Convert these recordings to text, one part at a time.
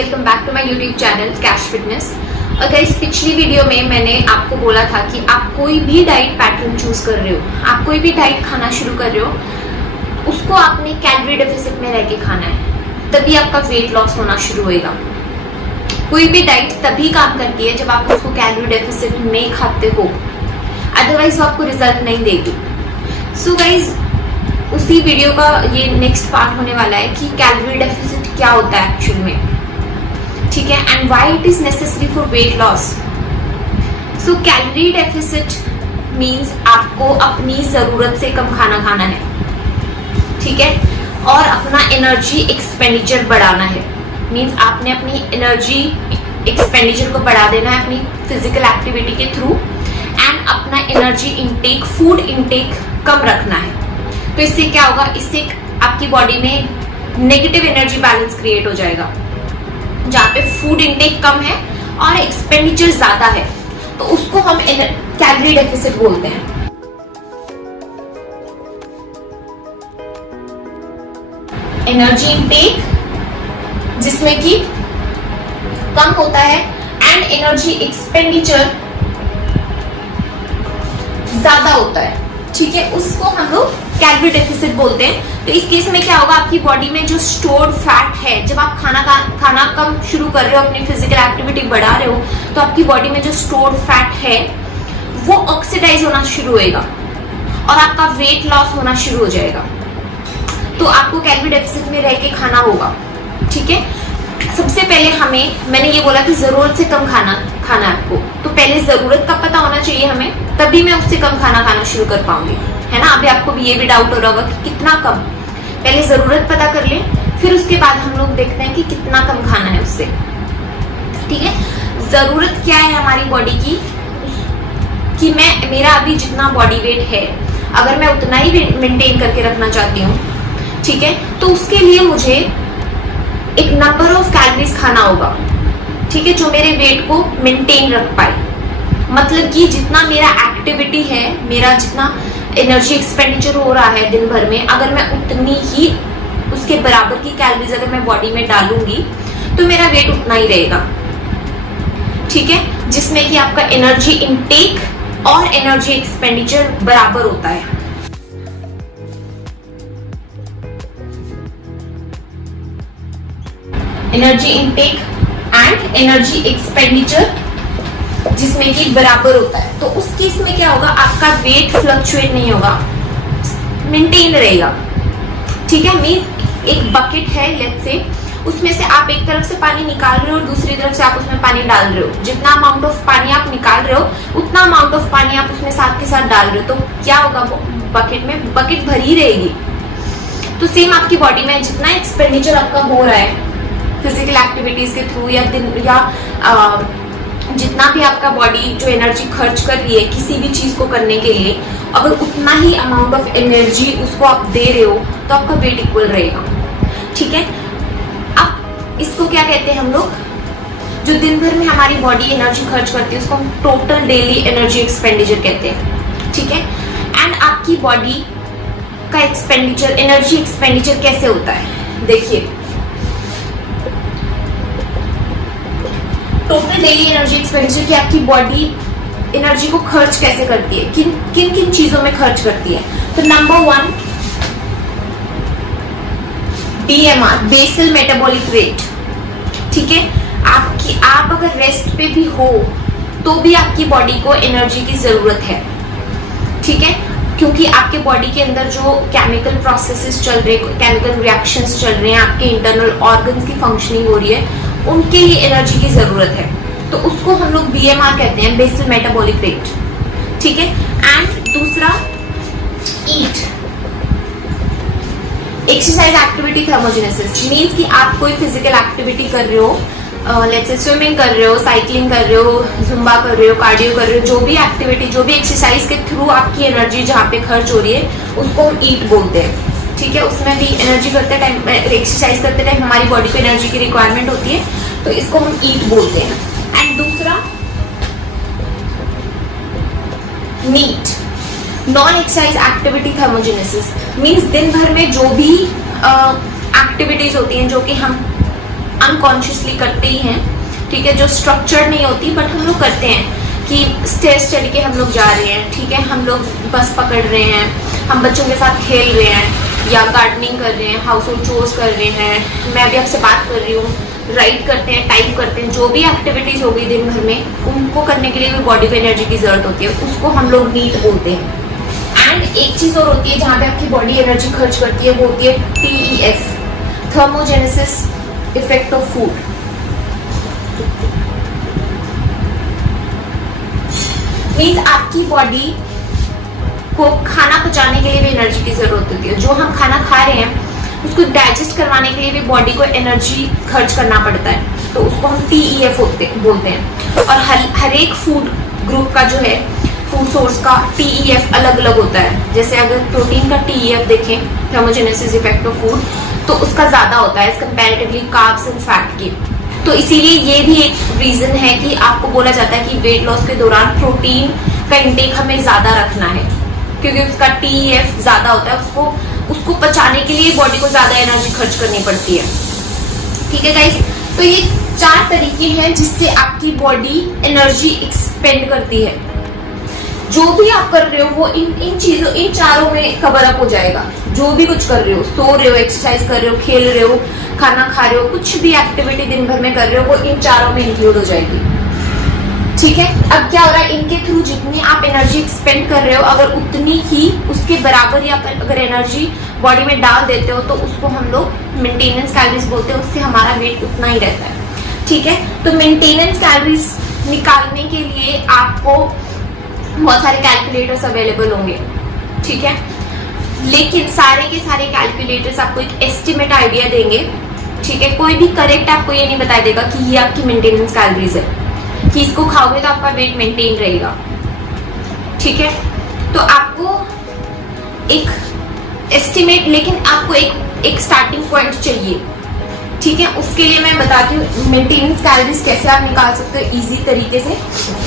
Welcome back to my YouTube channel Cash Fitness. और guys, पिछली video में मैंने आपको बोला था कि आप कोई भी डाइट पैटर्न चूज कर रहे हो, आप कोई भी डाइट खाना शुरू कर रहे हो, उसको आपने कैलोरी डेफिसिट में रह के खाना है, तभी आपका वेट लॉस होना शुरू होएगा। कोई भी डाइट तभी काम करती है जब आप उसको कैलोरी डेफिसिट में खाते हो, अदरवाइज वो आपको रिजल्ट नहीं देगी। सो गाइज, उसी वीडियो का ये नेक्स्ट पार्ट होने वाला है कि कैलोरी डेफिसिट क्या होता है एक्चुअल में, ठीक है, and why it is necessary for weight loss. So calorie deficit means आपको अपनी जरूरत से कम खाना खाना है, ठीक है, और अपना एनर्जी एक्सपेंडिचर बढ़ाना है। मींस आपने अपनी एनर्जी एक्सपेंडिचर को बढ़ा देना है अपनी फिजिकल एक्टिविटी के थ्रू, एंड अपना एनर्जी इनटेक, फूड इनटेक कम रखना है। तो इससे क्या होगा, इससे आपकी बॉडी में नेगेटिव एनर्जी बैलेंस क्रिएट हो जाएगा, जहाँ पे फूड इनटेक कम है और एक्सपेंडिचर ज्यादा है, तो उसको हम कैलोरी डेफिसिट बोलते हैं। एनर्जी इनटेक जिसमें कि कम होता है एंड एनर्जी एक्सपेंडिचर ज्यादा होता है, ठीक है, उसको हम लोग कैलोरी डेफिसिट बोलते हैं। तो इस केस में क्या होगा, आपकी बॉडी में जो स्टोर्ड फैट है, जब आप खाना कम शुरू कर रहे हो, अपनी फिजिकल एक्टिविटी बढ़ा रहे हो, तो आपकी बॉडी में जो स्टोर्ड फैट है वो ऑक्सीडाइज होना शुरू होएगा और आपका वेट लॉस होना शुरू हो जाएगा। तो आपको कैलोरी डेफिसिट में रह के खाना होगा, ठीक है। सबसे पहले मैंने ये बोला कि जरूरत से कम खाना है आपको, तो पहले जरूरत का पता होना चाहिए हमें, तभी मैं उससे कम खाना खाना शुरू कर पाऊंगी, है ना। अभी आपको भी ये भी डाउट हो रहा होगा कि कितना कम, पहले जरूरत पता कर ले, फिर उसके बाद हम लोग देखते हैं कि कितना कम खाना है उससे, ठीक है। जरूरत क्या है हमारी बॉडी की, कि मेरा अभी जितना बॉडी वेट है, अगर मैं उतना ही मेंटेन करके रखना चाहती हूँ, ठीक है, तो उसके लिए मुझे एक नंबर ऑफ कैलोरीज खाना होगा, ठीक है, जो मेरे वेट को मेंटेन रख पाए। मतलब कि जितना मेरा एक्टिविटी है, मेरा जितना एनर्जी एक्सपेंडिचर हो रहा है दिन भर में, अगर मैं उतनी ही उसके बराबर की कैलोरीज अगर मैं बॉडी में डालूंगी, तो मेरा वेट उतना ही रहेगा, ठीक है, जिसमें कि आपका एनर्जी इनटेक और एनर्जी एक्सपेंडिचर बराबर होता है। Energy intake and energy expenditure जिसमें कि बराबर होता है, तो उस केस में क्या होगा, आपका वेट फ्लक्चुएट नहीं होगा, मेंटेन रहेगा, ठीक है। मींस एक बकेट है, लेट्स से, उसमें से आप एक तरफ से पानी निकाल रहे हो और दूसरी तरफ से आप उसमें पानी डाल रहे हो। जितना अमाउंट ऑफ पानी आप निकाल रहे हो, उतना अमाउंट ऑफ पानी आप उसमें साथ के साथ डाल रहे हो, तो क्या होगा, वो बकेट भरी रहेगी। तो सेम आपकी बॉडी में जितना एक्सपेंडिचर आपका हो रहा है फिजिकल एक्टिविटीज के थ्रू, या जितना भी आपका बॉडी जो एनर्जी खर्च कर रही है किसी भी चीज को करने के लिए, अगर उतना ही अमाउंट ऑफ एनर्जी उसको आप दे रहे हो, तो आपका वेट इक्वल रहेगा, ठीक है। अब इसको क्या कहते हैं हम लोग, जो दिन भर में हमारी बॉडी एनर्जी खर्च करती है, उसको हम टोटल डेली एनर्जी एक्सपेंडिचर कहते हैं, ठीक है। एंड आपकी बॉडी का एक्सपेंडिचर, एनर्जी एक्सपेंडिचर कैसे होता है, देखिए, टोटल डेली एनर्जी एक्सपेंडिचर की आपकी बॉडी एनर्जी को खर्च कैसे करती है, किन किन चीजों में खर्च करती है। तो number 1, BMR, basal metabolic rate, ठीक है। आप अगर रेस्ट पे भी हो तो भी आपकी बॉडी को एनर्जी की जरूरत है, ठीक है, क्योंकि आपके बॉडी के अंदर जो केमिकल प्रोसेसेस चल रहे, केमिकल रिएक्शंस चल रहे हैं, आपके इंटरनल ऑर्गन्स की फंक्शनिंग हो रही है, उनके लिए एनर्जी की जरूरत है, तो उसको हम लोग BMR कहते हैं, बेसल मेटाबॉलिक रेट, ठीक है। एंड दूसरा, ईट, एक्सरसाइज एक्टिविटी थर्मोजेनेसिस, मींस कि आप कोई फिजिकल एक्टिविटी कर रहे हो, लेट्स से स्विमिंग कर रहे हो, साइकिलिंग कर रहे हो, जुम्बा कर रहे हो, कार्डियो कर रहे हो, जो भी एक्टिविटी, जो भी एक्सरसाइज के थ्रू आपकी एनर्जी जहाँ पे खर्च हो रही है, उसको हम ईट बोलते हैं, ठीक है। उसमें भी एनर्जी करते टाइम, एक्सरसाइज करते टाइम हमारी बॉडी को एनर्जी की रिक्वायरमेंट होती है, तो इसको हम ईट बोलते हैं। एंड दूसरा, NEAT, non exercise activity thermogenesis, means दिन भर में जो भी एक्टिविटीज होती हैं जो कि हम अनकॉन्शियसली करते ही हैं, ठीक है, जो स्ट्रक्चर नहीं होती बट हम लोग करते हैं कि स्टेयर्स चढ़ के हम लोग जा रहे हैं, ठीक है, हम लोग बस पकड़ रहे हैं, हम बच्चों के साथ खेल रहे हैं या गार्डनिंग कर रहे हैं, हाउस होल्ड चोर्स कर रहे हैं, मैं भी आपसे बात कर रही हूँ, राइड करते हैं, टाइप करते हैं, जो भी एक्टिविटीज हो गई दिन भर में उनको करने के लिए भी बॉडी को एनर्जी की जरूरत होती है, उसको हम लोग नीड बोलते हैं। एंड एक चीज और होती है जहाँ पे आपकी बॉडी एनर्जी खर्च करती है, वो होती है TEF, thermogenesis effect of food. Means आपकी बॉडी को खाना पचाने के लिए भी एनर्जी की जरूरत होती है, जो हम खाना खा रहे हैं उसको डाइजेस्ट करवाने के लिए भी बॉडी को एनर्जी खर्च करना पड़ता है, तो उसको हम TEF बोलते हैं। और हर एक फूड ग्रुप का जो है, फूड सोर्स का TEF अलग अलग होता है। जैसे अगर प्रोटीन का TEF देखें, थर्मोजेनेसिस इफेक्ट ऑफ फूड, तो उसका ज्यादा होता है कंपैरेटिवली कार्ब्स एंड फैट की। तो इसीलिए ये भी एक रीजन है कि आपको बोला जाता है कि वेट लॉस के दौरान प्रोटीन का इंटेक हमें ज्यादा रखना है, क्योंकि उसका TEF ज्यादा होता है, उसको पचाने के लिए बॉडी को ज्यादा एनर्जी खर्च करनी पड़ती है। ठीक है गाइस, तो ये 4 तरीके हैं जिससे आपकी बॉडी एनर्जी एक्सपेंड करती है। जो भी आप कर रहे हो वो इन चारों में कवर अप हो जाएगा। जो भी कुछ कर रहे हो, सो रहे हो, एक्सरसाइज कर रहे हो, खेल रहे हो, खाना खा रहे हो, कुछ भी एक्टिविटी दिन भर में कर रहे हो, वो इन चारों में इंक्लूड हो जाएगी। ठीक है, अब क्या हो रहा है, इनके थ्रू जितनी आप एनर्जी एक्सपेंड कर रहे हो, अगर उतनी ही उसके बराबर या अगर एनर्जी बॉडी में डाल देते हो, तो उसको हम लोग मेंटेनेंस कैलोरीज बोलते हैं, उससे हमारा वेट उतना ही रहता है। ठीक है, तो मेंटेनेंस कैलोरीज निकालने के लिए आपको बहुत सारे कैलकुलेटर्स अवेलेबल होंगे। ठीक है, लेकिन सारे के सारे कैलकुलेटर्स आपको एक एस्टिमेट आइडिया देंगे। ठीक है, कोई भी करेक्ट आपको ये नहीं बता देगा कि ये आपकी मेंटेनेंस कैलोरीज है, कि इसको खाओगे तो आपका वेट मेंटेन रहेगा। ठीक है, तो आपको एक एस्टिमेट, लेकिन आपको एक स्टार्टिंग पॉइंट चाहिए। ठीक है, उसके लिए मैं बताती हूँ मेंटेनेंस कैलोरीज कैसे आप निकाल सकते हो इजी तरीके से।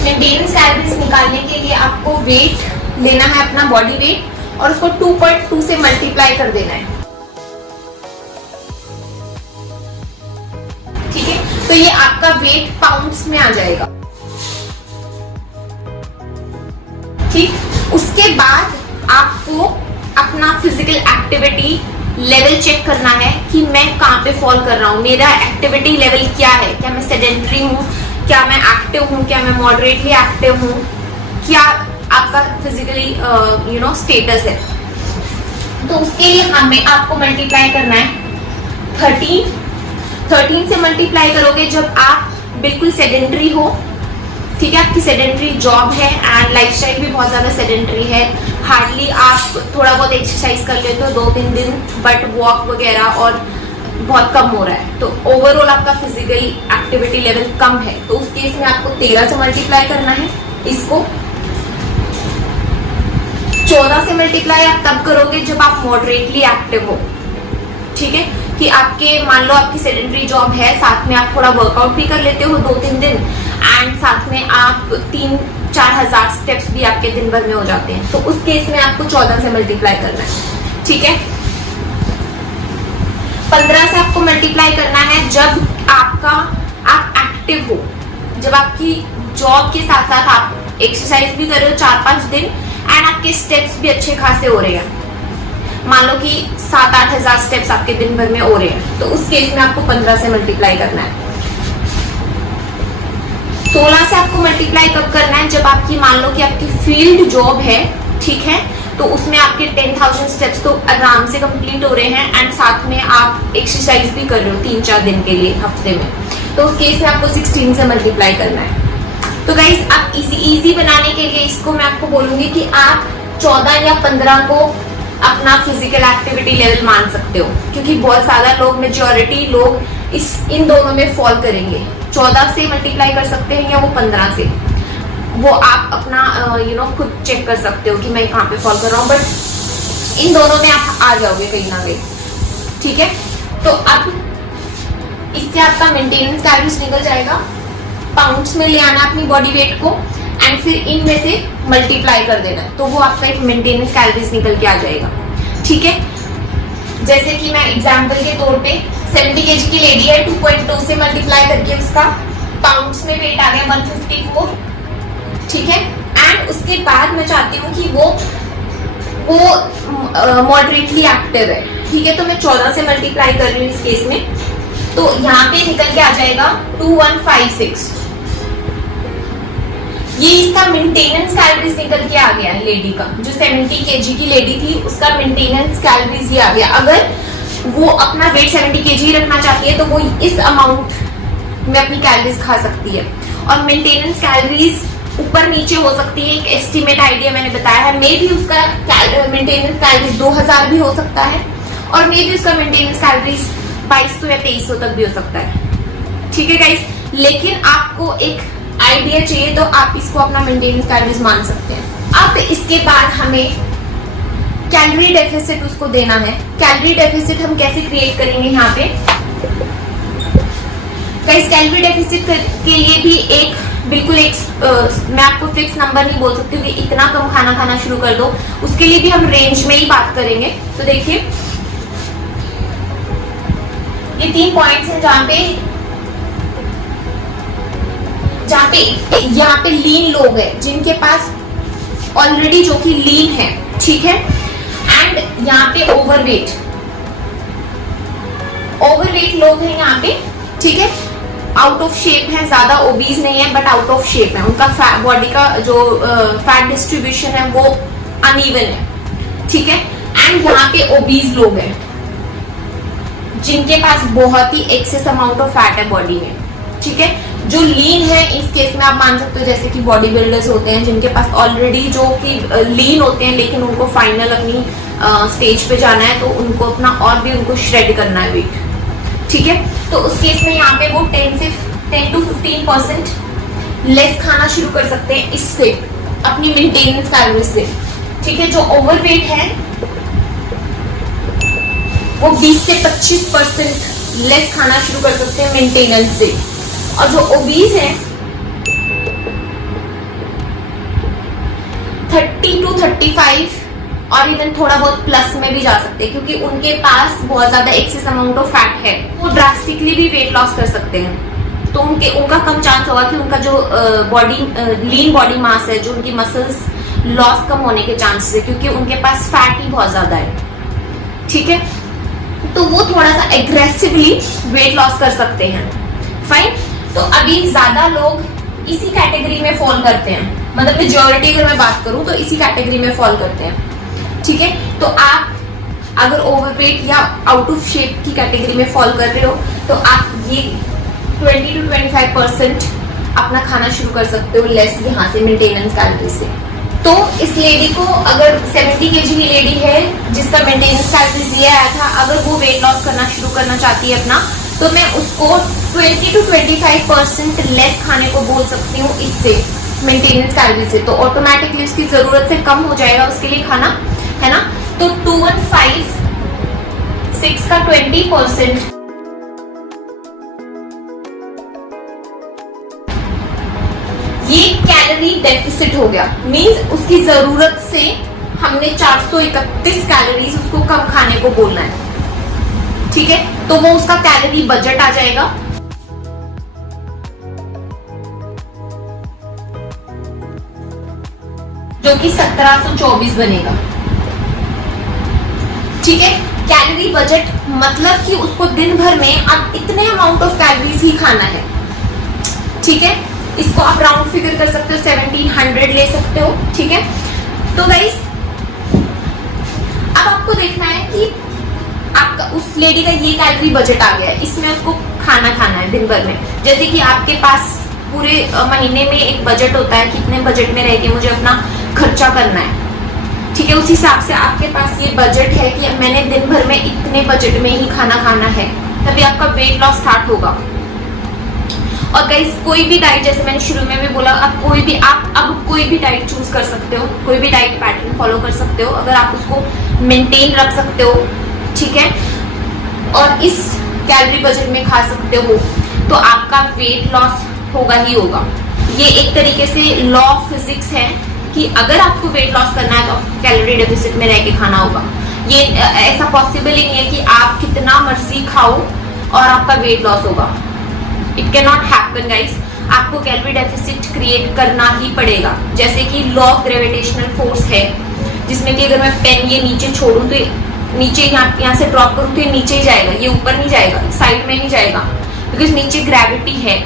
मेंटेनेंस कैलोरीज निकालने के लिए आपको वेट लेना है, अपना बॉडी वेट, और उसको 2.2 से मल्टीप्लाई कर देना है। ठीक है, तो ये आपका वेट पाउंड्स में आ जाएगा। ठीक, उसके बाद आपको अपना फिजिकल एक्टिविटी लेवल चेक करना है कि मैं कहाँ पे फॉल कर रहा हूँ, मेरा एक्टिविटी लेवल क्या है, क्या मैं सेडेंटरी हूँ, क्या मैं एक्टिव हूँ, क्या मैं मॉडरेटली एक्टिव हूँ, क्या आपका फिजिकली स्टेटस है। तो उसके लिए हमें आपको मल्टीप्लाई करना है 13 से मल्टीप्लाई करोगे जब आप बिल्कुल सेडेंटरी हो। ठीक है, आपकी सेडेंटरी जॉब है एंड लाइफस्टाइल भी बहुत ज्यादा सेडेंटरी है, हार्डली आप थोड़ा बहुत एक्सरसाइज कर लेते हो 2-3 दिन, बट वॉक वगैरह और बहुत कम हो रहा है, तो ओवरऑल आपका फिजिकल एक्टिविटी लेवल कम है। तो उस केस में आपको 13 से मल्टीप्लाई करना है, इसको 14 से मल्टीप्लाई आप तब करोगे जब आप मॉडरेटली एक्टिव हो। ठीक है, कि आपके मान लो आपकी सेडेंटरी जॉब है, साथ में आप थोड़ा वर्कआउट भी कर लेते हो 2-3 दिन, एंड साथ में आप 3-4 हजार स्टेप्स भी आपके दिन भर में हो जाते हैं, तो उस केस में आपको 14 से मल्टीप्लाई करना है। ठीक है, 15 से आपको मल्टीप्लाई करना है जब आप एक्टिव हो, जब आपकी जॉब के साथ साथ आप एक्सरसाइज भी कर रहे हो 4-5 दिन एंड आपके स्टेप्स भी अच्छे खासे हो रहे हैं। मान लो कि 7-8 हजार स्टेप्स आपके दिन भर में हो रहे हैं, तो उस केस में आपको 15 से मल्टीप्लाई करना है। 16 से आपको मल्टीप्लाई कब करना है, जब आपकी मान लो कि आपकी फील्ड जॉब है, ठीक है, तो उसमें आपके 10,000 स्टेप्स तो आराम से कंप्लीट हो रहे हैं एंड साथ में आप एक्सरसाइज भी कर रहे हो 3-4 दिन के लिए हफ्ते में, तो उस केस में आपको 16 से मल्टीप्लाई करना है। तो गाइस, आप इजी बनाने के लिए इसको मैं आपको बोलूंगी कि आप 14 या 15 को अपना फिजिकल एक्टिविटी लेवल मान सकते हो, क्योंकि बहुत ज्यादा लोग, मेजॉरिटी लोग इन दोनों में फॉल करेंगे। 14 से मल्टीप्लाई कर सकते हैं या वो 15 से, वो आप अपना खुद चेक कर सकते हो कि मैं कहाँ पे फॉल कर रहा हूँ, बट इन दोनों में आप आ जाओगे कहीं ना कहीं। ठीक है, तो अब इससे आपका मेंटेनेंस कैलोरीज निकल जाएगा, पाउंड्स में ले आना अपनी बॉडी वेट को एंड फिर इनमें से मल्टीप्लाई कर देना, तो वो आपका एक मेंटेनेंस कैलोरीज निकल के आ जाएगा। ठीक है, जैसे कि मैं एग्जाम्पल के तौर पे 70 kg की लेडी है, 2.2 से मल्टीप्लाई करके उसका पाउंड्स में वेट आ गया 154, ठीक है। एंड उसके बाद मैं चाहती हूँ कि वो मॉडरेटली एक्टिव है, ठीक है। तो मैं 14 से मल्टीप्लाई कर रही हूँ इस केस में, तो यहाँ पे निकल के आ जाएगा 2156। ये इसका मेंटेनेंस कैलोरीज निकल के आ गया है लेडी का, जो 70 kg की लेडी थी उसका मेंटेनेंस कैलोरीज ही आ गया। अगर वो अपना वेट 70 kg ही रखना चाहती है तो वो इस अमाउंट में अपनी कैलोरीज खा सकती है। और मेंटेनेंस कैलोरीज ऊपर नीचे हो सकती है, एक एस्टिमेट आइडिया मैंने बताया है। मे भी उसका मेंटेनेंस कैलोरीज 2000 भी हो सकता है, और मे भी उसका मेंटेनेंस कैलोरीज 2200 या 2300 तक भी हो सकता है, ठीक है गाइस। लेकिन आपको एक आइडिया चाहिए तो आप इसको अपना मेंटेनेंस कैलोरीज मान सकते हैं। अब इसके बाद हमें कैलोरी डेफिसिट उसको देना है। कैलोरी डेफिसिट हम कैसे क्रिएट करेंगे यहाँ पे गाइस? कैलोरी डेफिसिट के लिए भी एक बिल्कुल एक मैं आपको फिक्स नंबर नहीं बोल सकती हूँ कि इतना कम खाना खाना शुरू कर दो, उसके लिए भी हम रेंज में ही बात करेंगे। तो देखिए ये 3 पॉइंट्स हैं जहाँ पे यहाँ पे लीन लोग हैं जिनके पास ऑलरेडी जो कि लीन है, ठीक है। एंड यहाँ पे ओवरवेट लोग हैं यहाँ पे, ठीक है। आउट ऑफ शेप है, ज्यादा ओबीज नहीं है बट आउट ऑफ शेप है। उनका बॉडी का जो फैट डिस्ट्रीब्यूशन है वो अनइवन है, ठीक है। एंड यहाँ पे ओबीज लोग हैं जिनके पास बहुत ही एक्सेस अमाउंट ऑफ फैट है बॉडी में, ठीक है। जो लीन है इस केस में आप मान सकते हो जैसे कि बॉडी बिल्डर्स होते हैं जिनके पास ऑलरेडी जो कि लीन होते हैं लेकिन उनको फाइनल अपनी स्टेज पे जाना है, तो उनको अपना और भी उनको श्रेड करना है वेट, ठीक है। तो उस केस में यहाँ पे वो 10 to 15% लेस खाना शुरू कर सकते हैं इससे, अपनी मेंटेनेंस कैलोरी से, ठीक है। जो ओवरवेट है वो 20 से 25% लेस खाना शुरू कर सकते हैं मेंटेनेंस से, और जो ओबीज है 30 to 35 और इवन थोड़ा बहुत प्लस में भी जा सकते हैं, क्योंकि उनके पास बहुत ज्यादा एक्सेस अमाउंट ऑफ फैट है। वो ड्रास्टिकली भी वेट लॉस कर सकते हैं, तो उनका कम चांस होगा कि उनका जो लीन बॉडी मास है, जो उनकी मसल्स लॉस कम होने के चांसेस है, क्योंकि उनके पास फैट ही बहुत ज्यादा है, ठीक है। तो वो थोड़ा सा एग्रेसिवली वेट लॉस कर सकते हैं, फाइन। तो अभी ज्यादा लोग इसी कैटेगरी में फॉल करते हैं, मतलब मेजॉरिटी अगर मैं बात करूं तो इसी कैटेगरी में फॉल करते हैं, ठीक है। तो आप अगर ओवरवेट या आउट ऑफ शेप की कैटेगरी में फॉल कर रहे हो तो आप ये 20 to 25% अपना खाना शुरू कर सकते हो लेस यहाँ से मेंटेनेंस कैलोरी से। तो इस लेडी को अगर 70 kg की लेडी है जिसका मेंटेनेंस कैलोरीज ये आया था, अगर वो वेट लॉस करना शुरू करना चाहती है अपना, तो मैं उसको 20 to 25% लेस खाने को बोल सकती हूँ इससे, मेंटेनेंस कैलोरी से। तो ऑटोमेटिकली उसकी जरूरत से कम हो जाएगा उसके लिए खाना, है ना। तो 2156 का 20% ये कैलोरी डेफिसिट हो गया, मींस उसकी जरूरत से हमने 431 कैलोरीज उसको कम खाने को बोलना है, ठीक है। तो वो उसका कैलोरी बजट आ जाएगा जो कि 1724 बनेगा, ठीक है। कैलोरी बजट मतलब कि उसको दिन भर में आप इतने अमाउंट ऑफ कैलोरीज ही खाना है, ठीक है। इसको आप राउंड फिगर कर सकते हो, 1700 ले सकते हो, ठीक है। तो गाइस अब आपको देखना है कि आपका उस लेडी का ये कैलोरी बजट आ गया है, इसमें उसको खाना है दिन भर में। जैसे कि आपके पास पूरे महीने में एक बजट होता है, कितने बजट में रह के मुझे अपना खर्चा करना है, ठीक है। उस हिसाब से आपके पास ये बजट है कि मैंने दिन भर में इतने बजट में ही खाना है, तभी आपका वेट लॉस स्टार्ट होगा। और गाइस कोई भी डाइट, जैसे मैंने शुरू में भी बोला, आप अब कोई भी डाइट चूज कर सकते हो, कोई भी डाइट पैटर्न फॉलो कर सकते हो, अगर आप उसको मेंटेन रख सकते हो, ठीक है, और इस कैलोरी बजट में खा सकते हो, तो आपका वेट लॉस होगा ही होगा। ये एक तरीके से लॉ ऑफ फिजिक्स है कि अगर आपको वेट लॉस करना है तो आपको कैलोरी डेफिसिट में रह के खाना होगा। ये ऐसा पॉसिबल ही नहीं है कि आप कितना मर्जी खाओ और आपका वेट लॉस होगा। It can not happen guys. आपको कैलोरी डेफिसिट क्रिएट करना ही पड़ेगा। जैसे कि लॉ ऑफ ग्रेविटेशनल फोर्स है, जिसमें कि अगर मैं पेन ये नीचे छोड़ूं तो नीचे यहाँ से ड्रॉप करूं तो ये नीचे ही जाएगा, ये ऊपर नहीं जाएगा, साइड में नहीं जाएगा, बिकॉज नीचे ग्रेविटी है।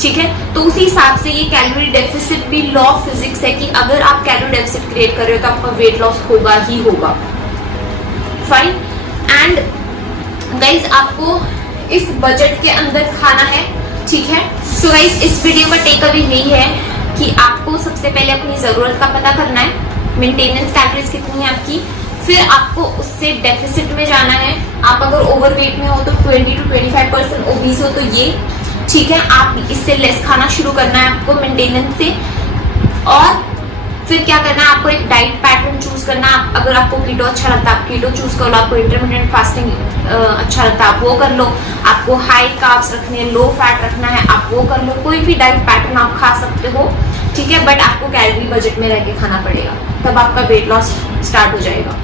ठीक है, तो उसी हिसाब से ये कैलोरी डेफिसिट भी लॉ ऑफ फिजिक्स है कि अगर आप कैलोरी डेफिसिट क्रिएट कर रहे हो तो आपका वेट लॉस होगा ही होगा। फाइन। एंड गाइज आपको इस बजट के अंदर खाना है। ठीक है, सो गाइज इस वीडियो का टेक अवे यही है कि आपको सबसे पहले अपनी जरूरत का पता करना है, मेंटेनेंस कैलोरीज कितनी है आपकी, फिर आपको उससे डेफिसिट में जाना है। आप अगर ओवरवेट में हो तो 20 to 25% ओबीज हो तो ये ठीक है, आप इससे लेस खाना शुरू करना है आपको मेंटेनेंस से। और फिर क्या करना है, आपको एक डाइट पैटर्न चूज करना है। अगर आपको कीटो अच्छा लगता है आप कीटो चूज कर लो, आपको इंटरमिटेंट फास्टिंग अच्छा लगता है आप वो कर लो, आपको हाई कार्ब्स रखने हैं, लो फैट रखना है आप वो कर लो, कोई भी डाइट पैटर्न आप खा सकते हो। ठीक है, बट आपको कैलोरी बजट में रह के खाना पड़ेगा, तब आपका वेट लॉस स्टार्ट हो जाएगा।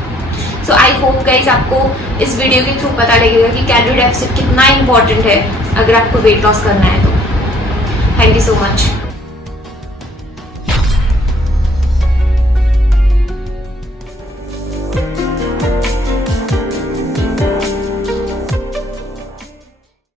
सो आई होप गाइज आपको इस वीडियो के थ्रू पता लगेगा कि कैलोरी डेफिसिट कितना इंपॉर्टेंट है अगर आपको वेट लॉस करना है तो। Thank you so much.